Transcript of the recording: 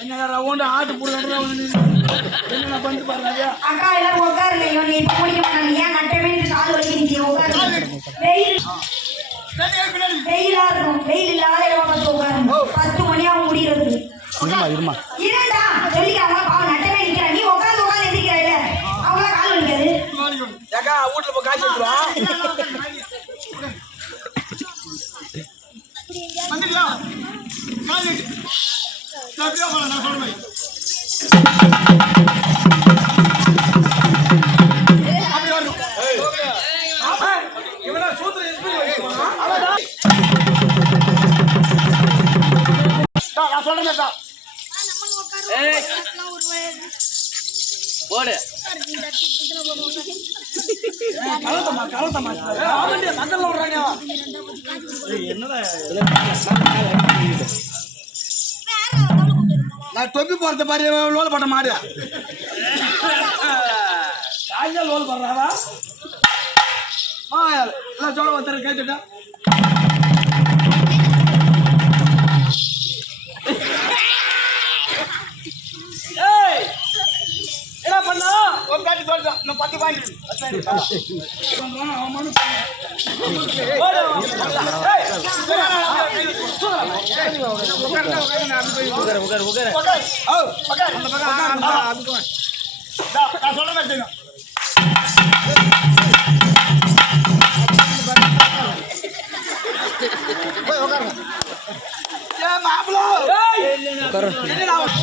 என்ன ரவுண்டு ஆட்டு போடுறா வந்து என்ன பண்ணி பாருங்க அக்கா எல்லாம் உட்காருங்க. இவங்க இப்ப குடிக்க மாட்டாங்க ஏன் நட்டமே கால் வலிக்கிறீங்க உட்காருங்க. வெயில். வெயிலா இருக்கும். வெயில் இல்லாத இடமா பார்த்து உட்காருங்க. பத்து மணியாவும் முடிகிறது இருமா இருமா. இரண்டா சொல்லிக்காம பாவம் நட்டமே நிக்கிறா நீ உட்காந்து உட்காந்து எந்திரிக்கிறா அவங்கள கால் வலிக்காது? ஏக்கா வீட்டுல போய் காய்ச்சி வச்சுருவா? வந்துட்டியா காய்ச்சி நான் அப்படியே போடு கலத்தம்மா கலத்தம்மா விடுறாங்க நான் தொப்பி போறத மாதிரி லோல் பண்ண மாடு ராஜா லோல் பண்றாரா எல்லாம் ஜோட வந்துரு கேட்டுட்டா? என்ன பண்ணா? ஒரு காட்டி சொல்றேன் நான் பத்து நான் சொல்ற மாதிரி செய்யுங்க. ஏய், மாப்பிள. என்னடா அவன்?